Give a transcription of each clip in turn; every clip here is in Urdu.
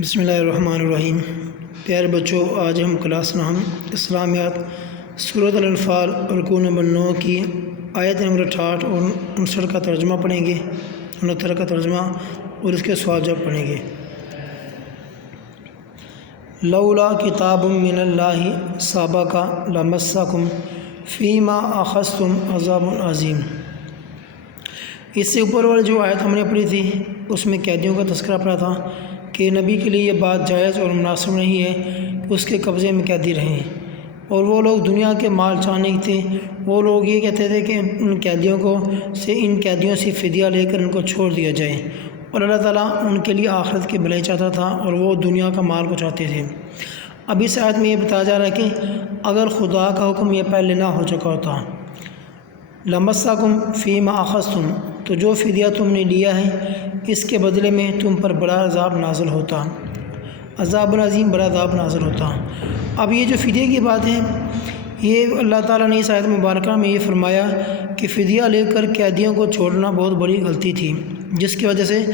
بسم اللہ الرحمن الرحیم۔ پیارے بچوں، آج ہم کلاس نام اسلامیات سورۃ الانفال رکوع نمبر 9 کی آیت نمبر 68 اور 59 کا ترجمہ پڑھیں گے، 69 کا ترجمہ اور اس کے سوال جواب پڑھیں گے۔ لولا کتاب من اللہ سابق لمسکم فیما اخذتم عذاب عظیم۔ اس سے اوپر والی جو آیت ہم نے پڑھی تھی اس میں قیدیوں کا تذکرہ پڑا تھا کہ نبی کے لیے یہ بات جائز اور مناسب نہیں ہے کہ اس کے قبضے میں قیدی رہیں، اور وہ لوگ دنیا کے مال چاہنے تھے۔ وہ لوگ یہ کہتے تھے کہ ان قیدیوں سے فدیہ لے کر ان کو چھوڑ دیا جائے، اور اللہ تعالیٰ ان کے لیے آخرت کی بھلائی چاہتا تھا اور وہ دنیا کا مال کو چاہتے تھے۔ اب اس آیت میں یہ بتایا جا رہا ہے کہ اگر خدا کا حکم یہ پہلے نہ ہو چکا ہوتا، لمسکم فیما اخذتم، تو جو فدیہ تم نے لیا ہے اس کے بدلے میں تم پر بڑا عذاب نازل ہوتا، عذاب عظیم، بڑا عذاب نازل ہوتا۔ اب یہ جو فدیہ کی بات ہے، یہ اللہ تعالیٰ نے اس آیت مبارکہ میں یہ فرمایا کہ فدیہ لے کر قیدیوں کو چھوڑنا بہت بڑی غلطی تھی، جس کی وجہ سے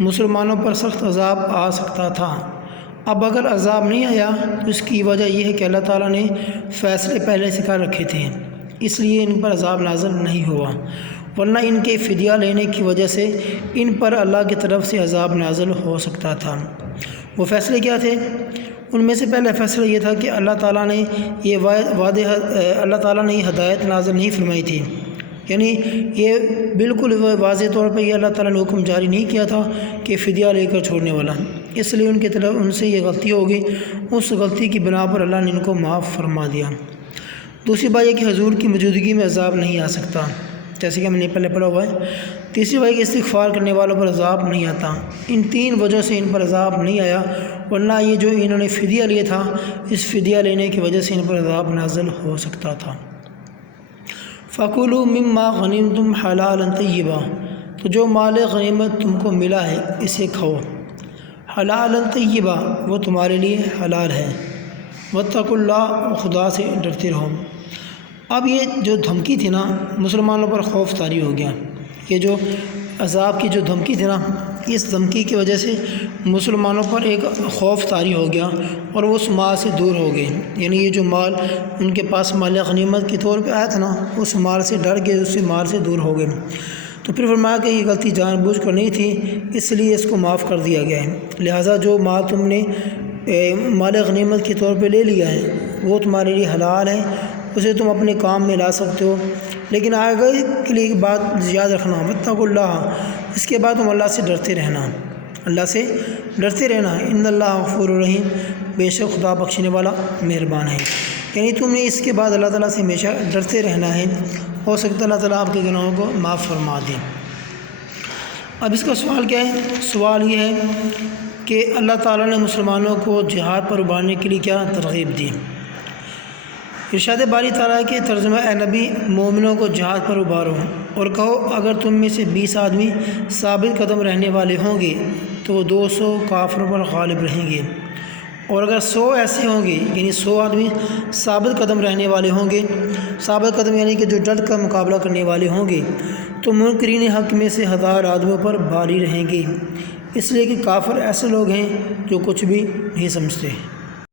مسلمانوں پر سخت عذاب آ سکتا تھا۔ اب اگر عذاب نہیں آیا تو اس کی وجہ یہ ہے کہ اللہ تعالیٰ نے فیصلے پہلے سے کر رکھے تھے، اس لیے ان پر عذاب نازل نہیں ہوا، ورنہ ان کے فدیہ لینے کی وجہ سے ان پر اللہ کی طرف سے عذاب نازل ہو سکتا تھا۔ وہ فیصلے کیا تھے؟ ان میں سے پہلا فیصلہ یہ تھا کہ اللہ تعالیٰ نے یہ ہدایت نازل نہیں فرمائی تھی، یعنی یہ بالکل واضح طور پہ یہ اللہ تعالیٰ نے حکم جاری نہیں کیا تھا کہ فدیہ لے کر چھوڑنے والا، اس لیے ان سے یہ غلطی ہو گئی۔ اس غلطی کی بنا پر اللہ نے ان کو معاف فرما دیا۔ دوسری بات یہ کہ حضور کی موجودگی میں عذاب نہیں آ سکتا، جیسے کہ ہم نے پہلے پڑھا ہوا ہے۔ تیسری بات کہ استغفار کرنے والوں پر عذاب نہیں آتا۔ ان تین وجہ سے ان پر عذاب نہیں آیا، ورنہ یہ جو انہوں نے فدیہ لیا تھا، اس فدیہ لینے کی وجہ سے ان پر عذاب نازل ہو سکتا تھا۔ فَكُلُوا مِمَّا غَنِمْتُمْ حَلَالًا طَيِّبًا، تو جو مال غنیمت تم کو ملا ہے اسے کھاؤ، حلالا طیبا، وہ تمہارے لیے حلال ہے، واتقوا اللہ، خدا سے ڈرتے رہو۔ اب یہ جو دھمکی تھی نا، مسلمانوں پر خوف طاری ہو گیا۔ یہ جو عذاب کی جو دھمکی تھی نا، اس دھمکی کی وجہ سے مسلمانوں پر ایک خوف طاری ہو گیا اور وہ اس مال سے دور ہو گئے، یعنی یہ جو مال ان کے پاس مال غنیمت کے طور پہ آیا تھا نا، اس مال سے ڈر کے اس مال سے دور ہو گئے۔ تو پھر فرمایا کہ یہ غلطی جان بوجھ کر نہیں تھی، اس لیے اس کو معاف کر دیا گیا ہے۔ لہٰذا جو مال تم نے مال غنیمت کے طور پہ لے لیا ہے وہ تمہارے لیے حلال ہے، اسے تم اپنے کام میں لا سکتے ہو، لیکن آگے کے لیے ایک بات یاد رکھنا، واتقوا اللہ، اس کے بعد تم اللہ سے ڈرتے رہنا، اللہ سے ڈرتے رہنا۔ ان اللہ غفور الرحیم، بے شک خدا بخشنے والا مہربان ہے، یعنی تم نے اس کے بعد اللہ تعالیٰ سے ہمیشہ ڈرتے رہنا ہے، ہو سکتا ہے اللہ تعالیٰ آپ کے گناہوں کو معاف فرما دے۔ اب اس کا سوال کیا ہے؟ سوال یہ ہے کہ اللہ تعالیٰ نے مسلمانوں کو جہاد پر ابھارنے کے لیے کیا ترغیب دی؟ ارشاد باری تعالیٰ کے ترجمہ، اے نبی، مومنوں کو جہاد پر ابھارو اور کہو اگر تم میں سے 20 آدمی ثابت قدم رہنے والے ہوں گے تو وہ 200 کافروں پر غالب رہیں گے، اور اگر 100 ایسے ہوں گے، یعنی 100 آدمی ثابت قدم رہنے والے ہوں گے، ثابت قدم یعنی کہ جو ڈٹ کر مقابلہ کرنے والے ہوں گے، تو منکرین حق میں سے 1000 آدمیوں پر بھاری رہیں گے، اس لیے کہ کافر ایسے لوگ ہیں جو کچھ بھی نہیں سمجھتے۔